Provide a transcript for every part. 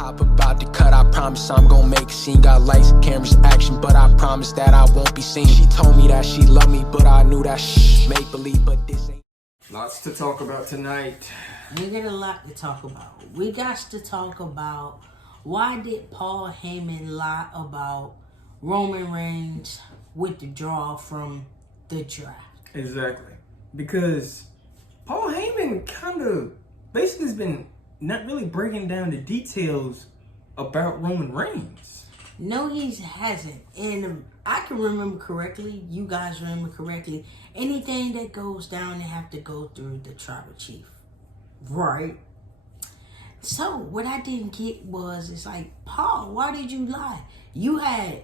hop about to cut, I promise I'm gonna make a scene. Got lights, cameras, action, but I promise that I won't be seen. She told me that she loved me, but I knew that shh, make believe, but this ain't. Lots to talk about tonight. We got a lot to talk about. We got to talk about why did Paul Heyman lie about Roman Reigns with the draw from the draft? Exactly. Because Paul Heyman kind of basically has been not really breaking down the details about Roman Reigns. No, he hasn't. And I can remember correctly, you guys remember correctly, anything that goes down, they have to go through the tribal chief. Right? So, what I didn't get was, it's like, Paul, why did you lie? You had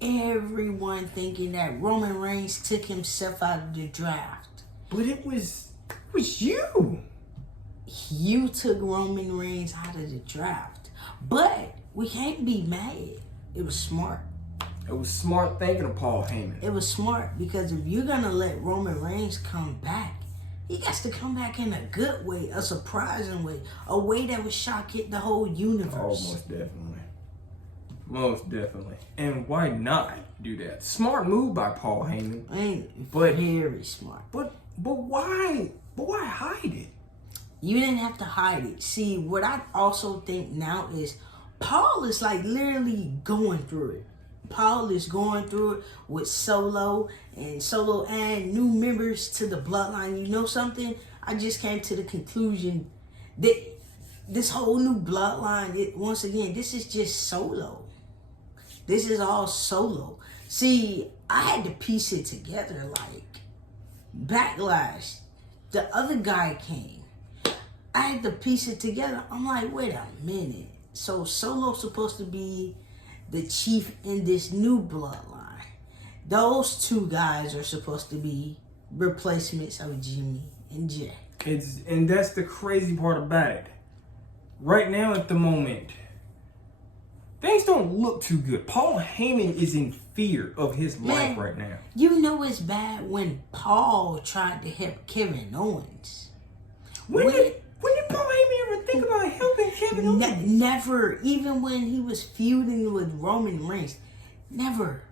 everyone thinking that Roman Reigns took himself out of the draft. But it was you. You took Roman Reigns out of the draft. But we can't be mad. It was smart. It was smart thinking of Paul Heyman. It was smart because if you're going to let Roman Reigns come back, he got to come back in a good way, a surprising way, a way that would shock the whole universe. Oh, most definitely. Most definitely. And why not do that? Smart move by Paul Heyman. Very smart. But why? But why hide it? You didn't have to hide it. See, what I also think now is Paul is like literally going through it. Paul is going through it with Solo and new members to the Bloodline. You know something? I just came to the conclusion that this whole new Bloodline, once again, this is just Solo. This is all Solo. See, I had to piece it together like Backlash. The other guy came. I had to piece it together. I'm like, wait a minute. So Solo's supposed to be the chief in this new Bloodline. Those two guys are supposed to be replacements of Jimmy and Jey. And that's the crazy part about it. Right now at the moment, things don't look too good. Paul Heyman is in fear of his life right now. You know it's bad when Paul tried to help Kevin Owens. When did Paul Heyman ever think about helping Kevin Owens? Never. Even when he was feuding with Roman Reigns. Never.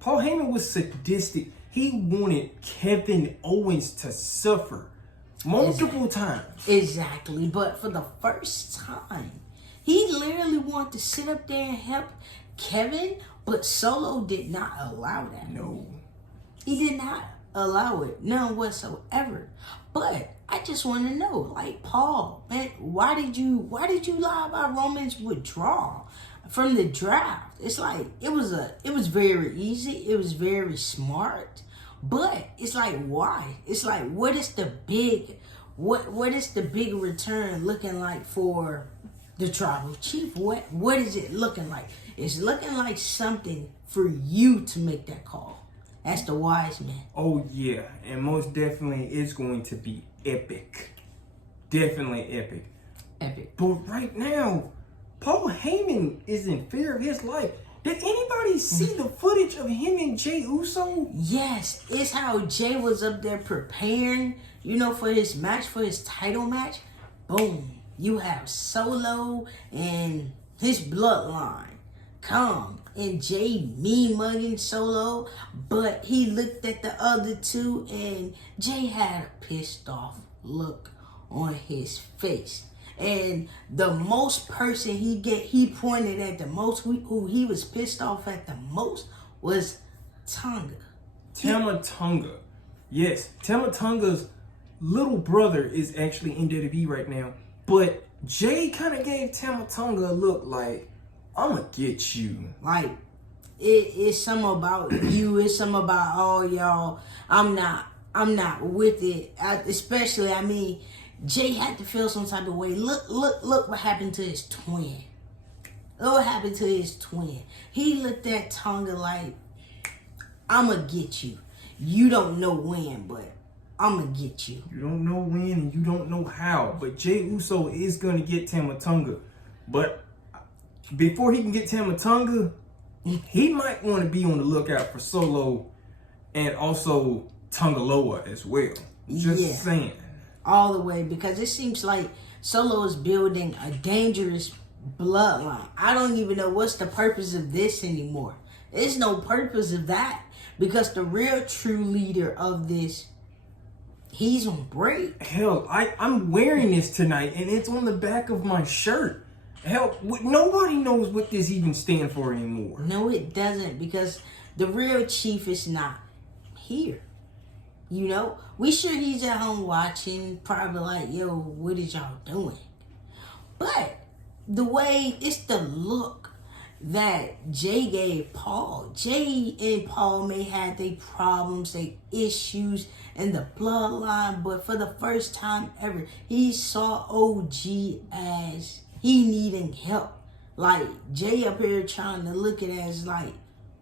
Paul Heyman was sadistic. He wanted Kevin Owens to suffer multiple times. Exactly. But for the first time, he literally wanted to sit up there and help Kevin, but Solo did not allow that. No. He did not allow it. None whatsoever. But I just want to know, like, Paul, man, why did you lie about Roman's withdrawal from the draft? It's like it was very easy, it was very smart, but it's like, why? It's like, what is the big return looking like for the tribal chief? What is it looking like? It's looking like something for you to make that call. That's the wise man. Oh yeah, and most definitely it's going to be epic. Definitely epic. Epic. But right now, Paul Heyman is in fear of his life. Did anybody see the footage of him and Jey Uso? Yes, it's how Jey was up there preparing, for his match, for his title match. Boom. You have Solo and his Bloodline come, and Jey mean-mugging Solo, but he looked at the other two, and Jey had a pissed off look on his face. And the most person he pointed at the most, who he was pissed off at the most, was Tonga. Tama Tonga. Yes, Tama Tonga's little brother is actually in WWE right now, but Jey kind of gave Tama Tonga a look like, I'm gonna get you. Like, it's something about you. It's something about all y'all. I'm not with it. Especially, Jey had to feel some type of way. Look what happened to his twin. Look what happened to his twin. He looked at Tonga like, I'm gonna get you. You don't know when, but I'm gonna get you. You don't know when and you don't know how, but Jey Uso is gonna get Tama Tonga. But before he can get Tama Tonga, he might want to be on the lookout for Solo and also Tongaloa as well. Just saying. All the way, because it seems like Solo is building a dangerous Bloodline. I don't even know what's the purpose of this anymore. There's no purpose of that because the real true leader of this, he's on break. Hell, I'm wearing this tonight and it's on the back of my shirt. Hell, nobody knows what this even stands for anymore. No, it doesn't, because the real chief is not here. You know, we sure he's at home watching, probably like, yo, what is y'all doing? But the way, it's the look that Jey gave Paul. Jey and Paul may have their problems, their issues in the bloodline, but for the first time ever, he saw OG as he needing help. Like Jey up here trying to look at it as like,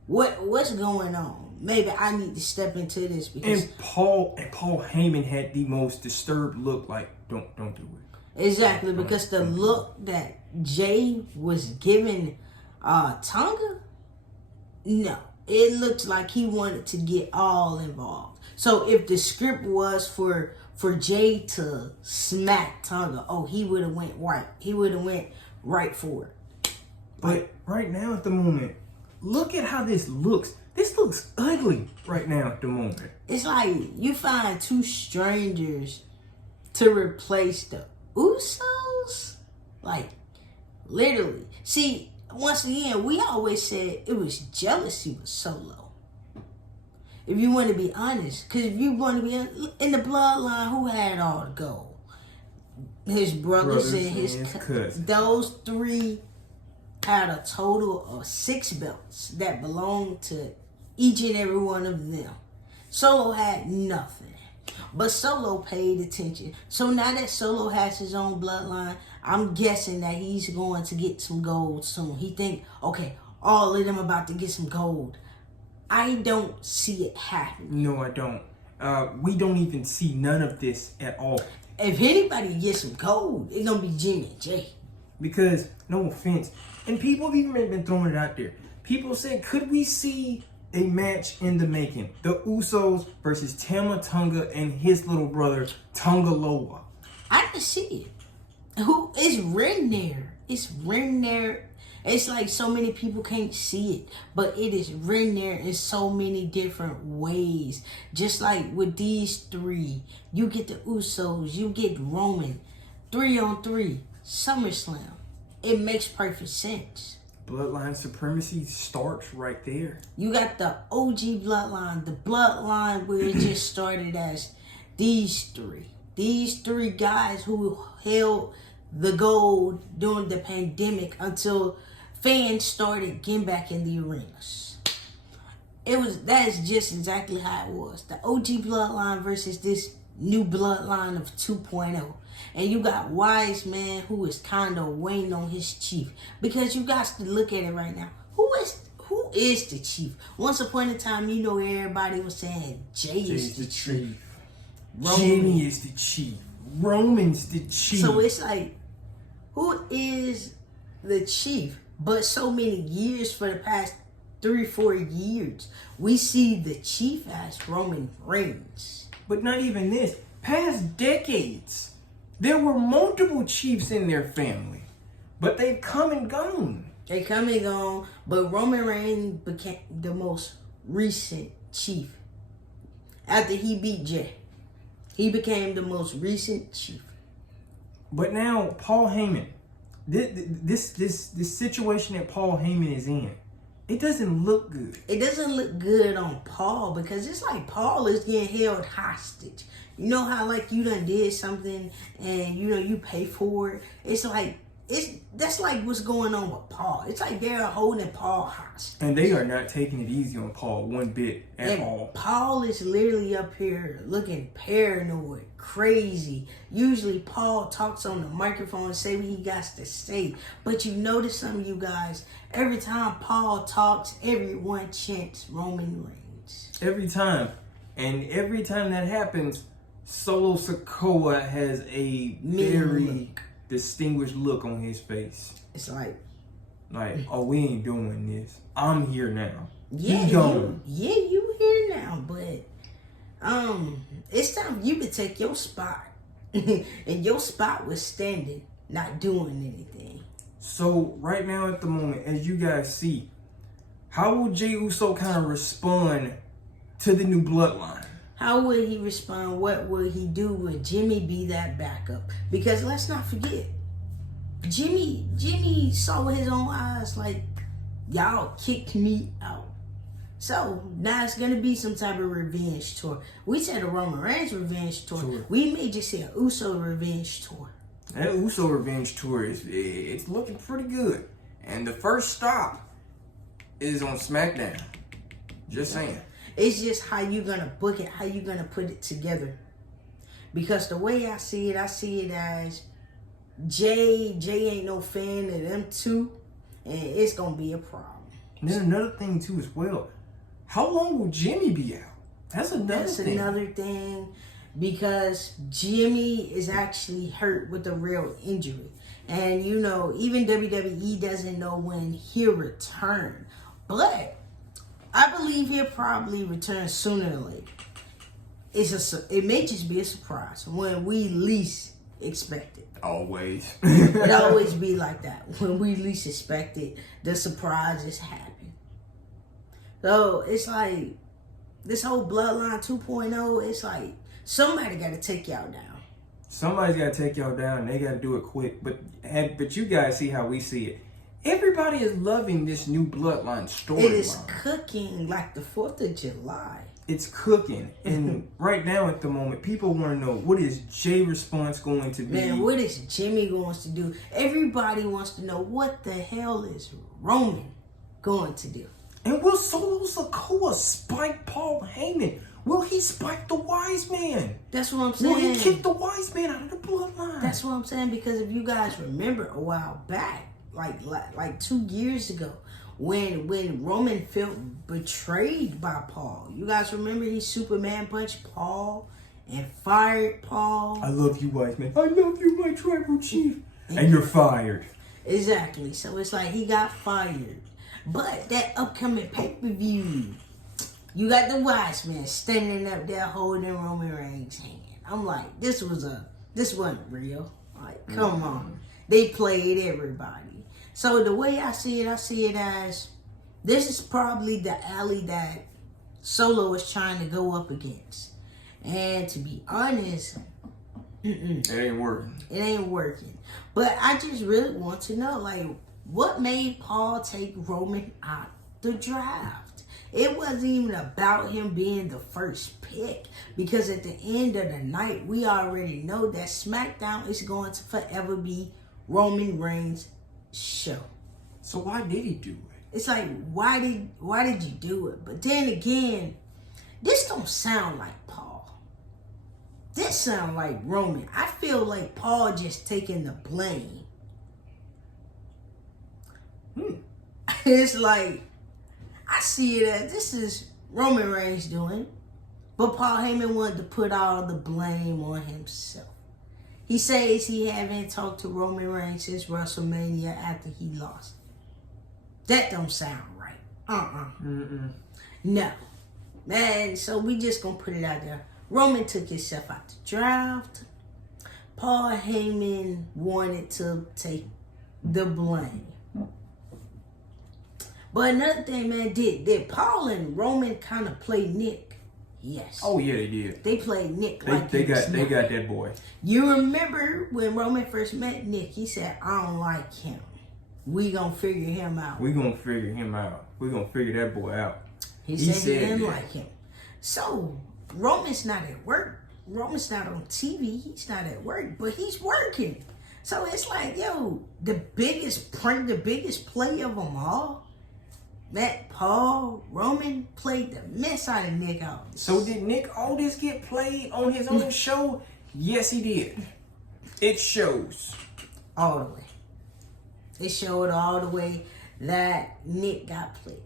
what's going on? Maybe I need to step into this because Paul Heyman had the most disturbed look. Like, don't do it. Exactly, because the look that Jey was giving Tonga, no, it looked like he wanted to get all involved. So if the script was for Jey to smack Tonga, oh, he would have went right. He would have went right for it. But right now at the moment, look at how this looks. This looks ugly right now at the moment. It's like you find two strangers to replace the Usos. Like, literally. See, once again, we always said it was jealousy with Solo. If you want to be honest. Because if you want to be in the bloodline, who had all the gold? His brothers and his cousins. Those three had a total of 6 belts that belonged to each and every one of them. Solo had nothing. But Solo paid attention. So now that Solo has his own bloodline, I'm guessing that he's going to get some gold soon. He think, okay, all of them about to get some gold. I don't see it happening. No, I don't. We don't even see none of this at all. If anybody gets some gold, it's going to be Jimmy and Jey. Because, no offense, and people have even been throwing it out there. People said, could we see a match in the making? The Usos versus Tama Tonga and his little brother, Tonga Loa. I can see it. Who is written there? It's written there. It's like so many people can't see it, but it is written there in so many different ways. Just like with these three, you get the Usos, you get Roman, 3-on-3, SummerSlam. It makes perfect sense. Bloodline supremacy starts right there. You got the OG bloodline, the bloodline where it just started as these three. These three guys who held the gold during the pandemic until fans started getting back in the arenas. That's just exactly how it was. The OG bloodline versus this new bloodline of 2.0. And you got Wise Man who is kind of waiting on his chief. Because you guys to look at it right now. Who is the chief? Once upon a time, you know, everybody was saying Jey is the chief. Jimmy is the chief. Roman's the chief. So it's like, who is the chief? But so many years, for the past 3-4 years, we see the chief as Roman Reigns. But not even this. Past decades, there were multiple chiefs in their family. But they've come and gone. They come and gone, but Roman Reigns became the most recent chief. After he beat Jey, he became the most recent chief. But now, Paul Heyman, this situation that Paul Heyman is in, it doesn't look good. It doesn't look good on Paul because it's like Paul is getting held hostage. You know how like you done did something and you know you pay for it? It's like, that's like what's going on with Paul. It's like they're holding Paul hostage. And they are not taking it easy on Paul one bit at all. Paul is literally up here looking paranoid, crazy. Usually Paul talks on the microphone and say what he got to say. But you notice something, you guys. Every time Paul talks, everyone chants Roman Reigns. Every time. And every time that happens, Solo Sikoa has a very distinguished look on his face. It's like, oh, we ain't doing this. I'm here now. Yeah, you here now, but it's time for you to take your spot. And your spot was standing, not doing anything. So right now at the moment, as you guys see, how will Jey Uso kind of respond to the new bloodline? How would he respond? What would he do? Would Jimmy be that backup? Because let's not forget, Jimmy saw with his own eyes, like, y'all kicked me out. So now it's gonna be some type of revenge tour. We said a Roman Reigns revenge tour. Sure. We may just say a Uso revenge tour. That Uso revenge tour it's looking pretty good. And the first stop is on SmackDown. Just saying. It's just how you gonna book it, how you gonna put it together. Because the way I see it as Jey ain't no fan of them two, and it's gonna be a problem. And then another thing too as well. How long will Jimmy be out? That's another thing. Because Jimmy is actually hurt with a real injury. And you know, even WWE doesn't know when he'll return. But I believe he'll probably return sooner or later. It may just be a surprise when we least expect it. Always. It always be like that. When we least expect it, the surprises happen. So it's like this whole Bloodline 2.0, it's like somebody got to take y'all down. Somebody's got to take y'all down, and they got to do it quick. But you guys see how we see it. Everybody is loving this new Bloodline storyline. It is cooking like the 4th of July. It's cooking. And right now at the moment, people want to know, what is Jey's response going to be? Man, what is Jimmy going to do? Everybody wants to know, what the hell is Roman going to do? And will Solo Sikoa spike Paul Heyman? Will he spike the Wise Man? That's what I'm saying. Will he kick the Wise Man out of the Bloodline? That's what I'm saying, because if you guys remember a while back, like 2 years ago, when Roman felt betrayed by Paul. You guys remember he Superman punched Paul and fired Paul? I love you, Wise Man. I love you, my tribal chief. And you're fired. Exactly. So it's like he got fired. But that upcoming pay-per-view, you got the Wise Man standing up there holding Roman Reigns' hand. I'm like, this wasn't real. Like, come on. They played everybody. So the way I see it as, this is probably the alley that Solo is trying to go up against. And to be honest, it ain't working. It ain't working. But I just really want to know, like, what made Paul take Roman out the draft? It wasn't even about him being the first pick. Because at the end of the night, we already know that SmackDown is going to forever be Roman Reigns' show. So why did he do it? It's like, why did you do it? But then again, this don't sound like Paul. This sound like Roman. I feel like Paul just taking the blame. It's like, I see it as this is Roman Reigns doing, but Paul Heyman wanted to put all the blame on himself. He says he haven't talked to Roman Reigns since WrestleMania after he lost. That don't sound right. No. Man, so we just gonna put it out there. Roman took himself out the draft. Paul Heyman wanted to take the blame. But another thing, man, did Paul and Roman kind of play Nick? Yes. Oh yeah, they did. They played Nick They got that boy. You remember when Roman first met Nick? He said, "I don't like him. We gonna figure him out. We gonna figure him out. We gonna figure that boy out." He said he didn't like him. So Roman's not at work. Roman's not on TV. He's not at work, but he's working. So it's like, yo, the biggest prank, the biggest play of them all, that Paul Roman played the mess out of Nick Aldis. So did Nick Aldis get played on his own show? Yes, he did. It shows. All the way. It showed all the way that Nick got played.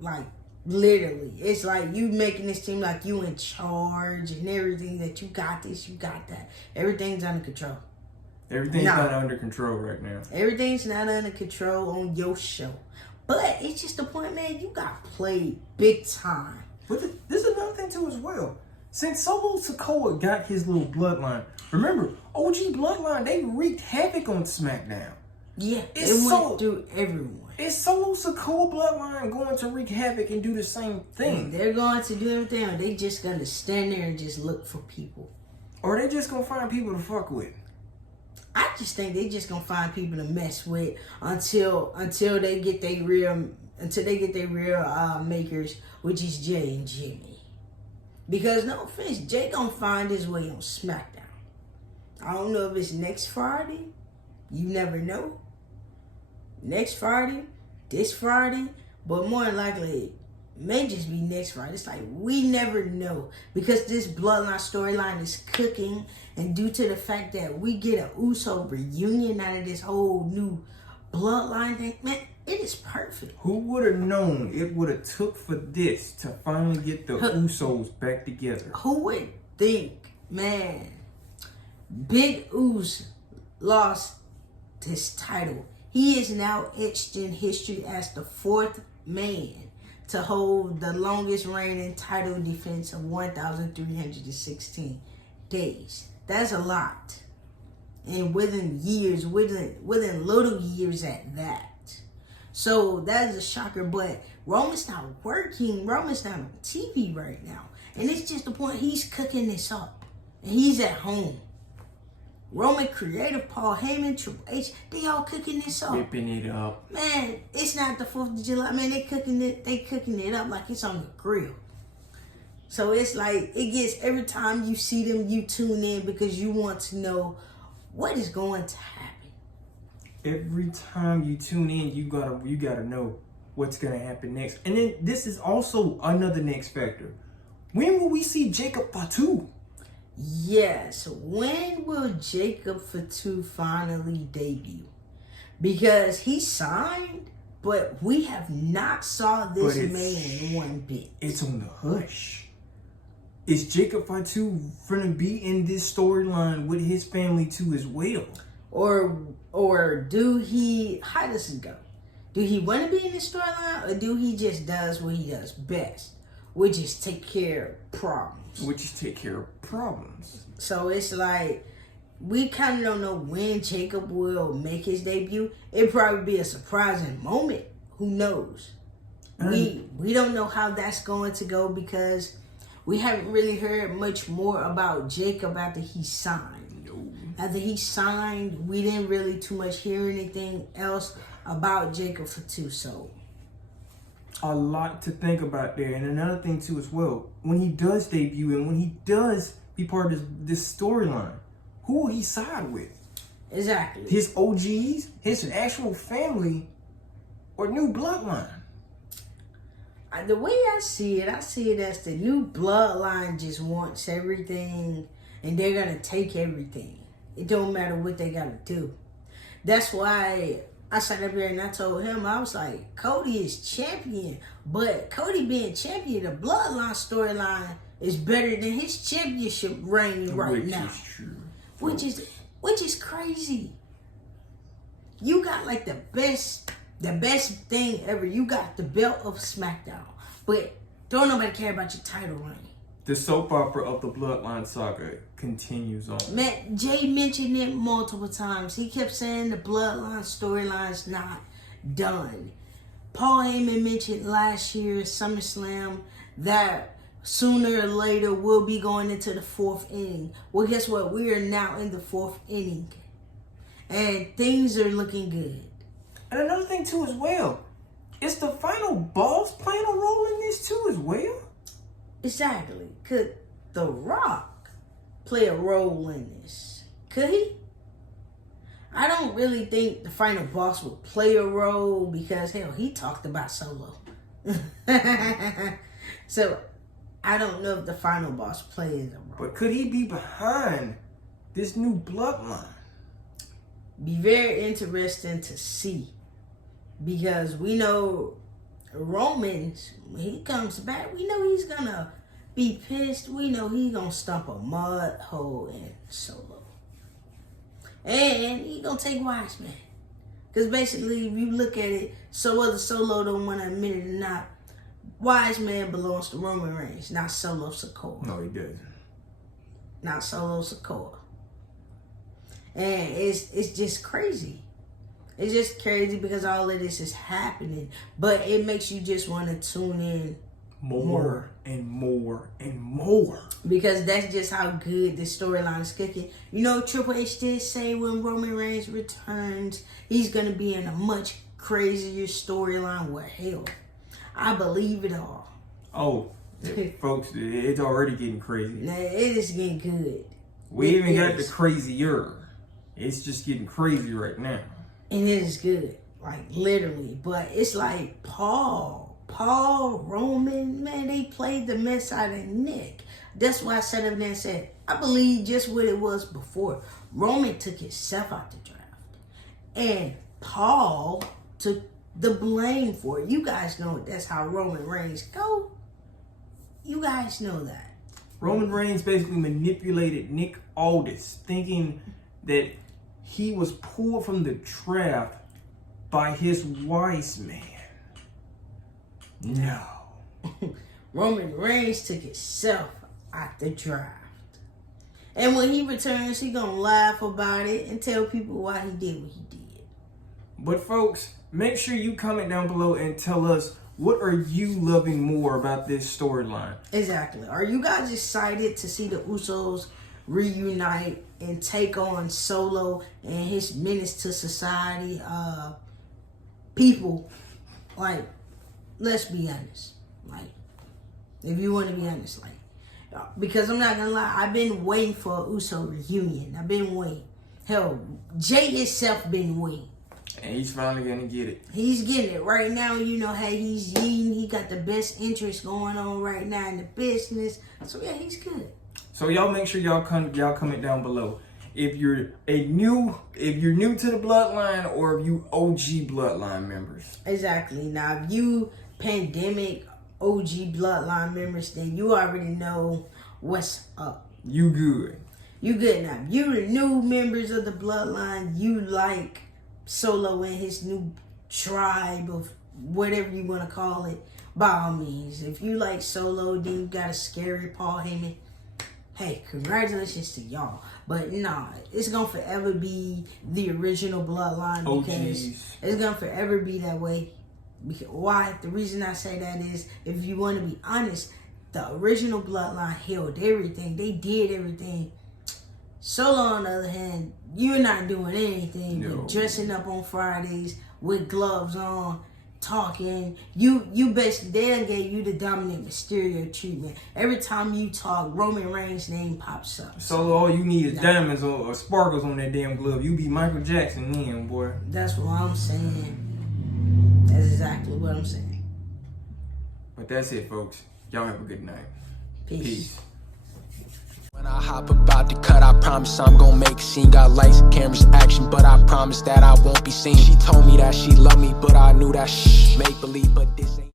Like, literally. It's like you making this seem like you in charge and everything, that you got this, you got that. Everything's under control. Everything's not under control right now. Everything's not under control on your show. But it's just the point, man, you got played big time. But there's another thing too as well. Since Solo Sikoa got his little bloodline, remember, OG Bloodline, they wreaked havoc on SmackDown. Yeah, It's it went through everyone. Is Solo Sikoa bloodline going to wreak havoc and do the same thing? And they're going to do everything, or they just going to stand there and just look for people? Or they just going to find people to fuck with? I just think they just going to find people to mess with until they get their real makers, which is Jey and Jimmy. Because no offense, Jey going to find his way on SmackDown. I don't know if it's next Friday. You never know. Next Friday, this Friday, but more than likely, it may just be next Friday. It's like, we never know. Because this Bloodline storyline is cooking, and due to the fact that we get a Uso reunion out of this whole new Bloodline thing, man, it is perfect. Who would have known it would have took for this to finally get the Usos back together? Who would think, man, Big Uso lost his title. He is now etched in history as the 4th man to hold the longest reigning title defense of 1,316 days. That's a lot. And within little years at that. So that is a shocker, but Roman's not working. Roman's not on TV right now. And it's just the point, he's cooking this up. And he's at home. Roman creative, Paul Heyman, Triple H, they all cooking this up. Whipping it up. Man, it's not the 4th of July. Man, they cooking it up like it's on the grill. So it's like, it gets, every time you see them, you tune in because you want to know what is going to happen. Every time you tune in, you gotta know what's gonna happen next. And then this is also another next factor. When will we see Jacob Fatu? Yes, when will Jacob Fatu finally debut? Because he signed, but we have not saw this man one bit. It's on the hush. Is Jacob Fatu gonna be in this storyline with his family too as well? Or do he, how does it go? Do he want to be in this storyline, or do he just does what he does best, which is take care of problems? So it's like, we kind of don't know when Jacob will make his debut. It'll probably be a surprising moment. Who knows? We don't know how that's going to go because we haven't really heard much more about Jacob after he signed. No. After he signed, we didn't really too much hear anything else about Jacob Fatu. So a lot to think about there. And another thing too as well, when he does debut and when he does be part of this storyline, who will he side with? Exactly. His OGs, his actual family, or new bloodline? The way I see it as the new bloodline just wants everything and they're going to take everything. It don't matter what they got to do. That's why I sat up here and I told him, I was like, Cody is champion, but Cody being champion, the bloodline storyline is better than his championship reign right now. Which is true. Which is crazy. You got like the best thing ever. You got the belt of SmackDown, but don't nobody care about your title reign. The soap opera of the Bloodline saga continues on. Man, Jey mentioned it multiple times. He kept saying the Bloodline storyline's not done. Paul Heyman mentioned last year at SummerSlam that sooner or later we'll be going into the 4th inning. Well, guess what? We are now in the 4th inning. And things are looking good. And another thing too as well, is the final boss playing a role in this too as well? Exactly. Could The Rock play a role in this? Could he? I don't really think the final boss will play a role because, hell, he talked about Solo. So, I don't know if the final boss plays a role. But could he be behind this new bloodline? Be very interesting to see. Because we know Romans, when he comes back, we know he's gonna be pissed. We know he's gonna stomp a mud hole in Solo. And he gonna take Wise Man. Because basically, if you look at it, so whether Solo don't want to admit it or not, Wise Man belongs to Roman Reigns, not Solo Sikoa. No, he doesn't. Not Solo Sikoa. And it's just crazy. It's just crazy because all of this is happening. But it makes you just want to tune in more and more and more. Because that's just how good this storyline is cooking. You know, Triple H did say when Roman Reigns returns, he's going to be in a much crazier storyline. Well, hell, I believe it all. Oh, folks, it's already getting crazy. Now, it is getting good. We even got the crazier. It's just getting crazy right now. And it is good. Like, literally. But it's like Paul, Roman, man, they played the mess out of Nick. That's why I sat up there and said, I believe just what it was before. Roman took himself out the draft. And Paul took the blame for it. You guys know that's how Roman Reigns go. You guys know that. Roman Reigns basically manipulated Nick Aldis, thinking that he was pulled from the draft by his wise man. No. Roman Reigns took himself out the draft. And when he returns, he gonna laugh about it and tell people why he did what he did. But folks, make sure you comment down below and tell us, what are you loving more about this storyline? Exactly. Are you guys excited to see the Usos reunite and take on Solo and his menace to society? People, like, let's be honest. Like, if you want to be honest, like, because I'm not gonna lie, I've been waiting for a Uso reunion. I've been waiting. Hell, Jey himself been waiting. And he's finally gonna get it. He's getting it right now. You know, hey, he's eating. He got the best interest going on right now in the business. So yeah, he's good. So y'all make sure y'all comment down below if you're new to the Bloodline or if you OG Bloodline members. Exactly. Now, if you pandemic OG Bloodline members, then you already know what's up. You good. You good now. If you the new members of the Bloodline, you like Solo and his new tribe of whatever you want to call it, by all means. If you like Solo, then you got a scary Paul Heyman. Hey, congratulations to y'all. But nah, it's gonna forever be the original Bloodline because it's gonna forever be that way. Why? The reason I say that is, if you want to be honest, the original Bloodline held everything. They did everything. Solo, on the other hand, you're not doing anything but dressing up on Fridays with gloves on, talking. You basically, they done gave you the Dominic Mysterio treatment. Every time you talk, Roman Reigns' name pops up. So all you need is diamonds or sparkles on that damn glove. You be Michael Jackson then, boy. That's what I'm saying. That's exactly what I'm saying. But that's it, folks. Y'all have a good night. Peace. When I hop about to cut, I promise I'm gonna make a scene. Got lights, cameras, action, but I promise that I won't be seen. She told me that she loved me, but I knew that make believe, but this ain't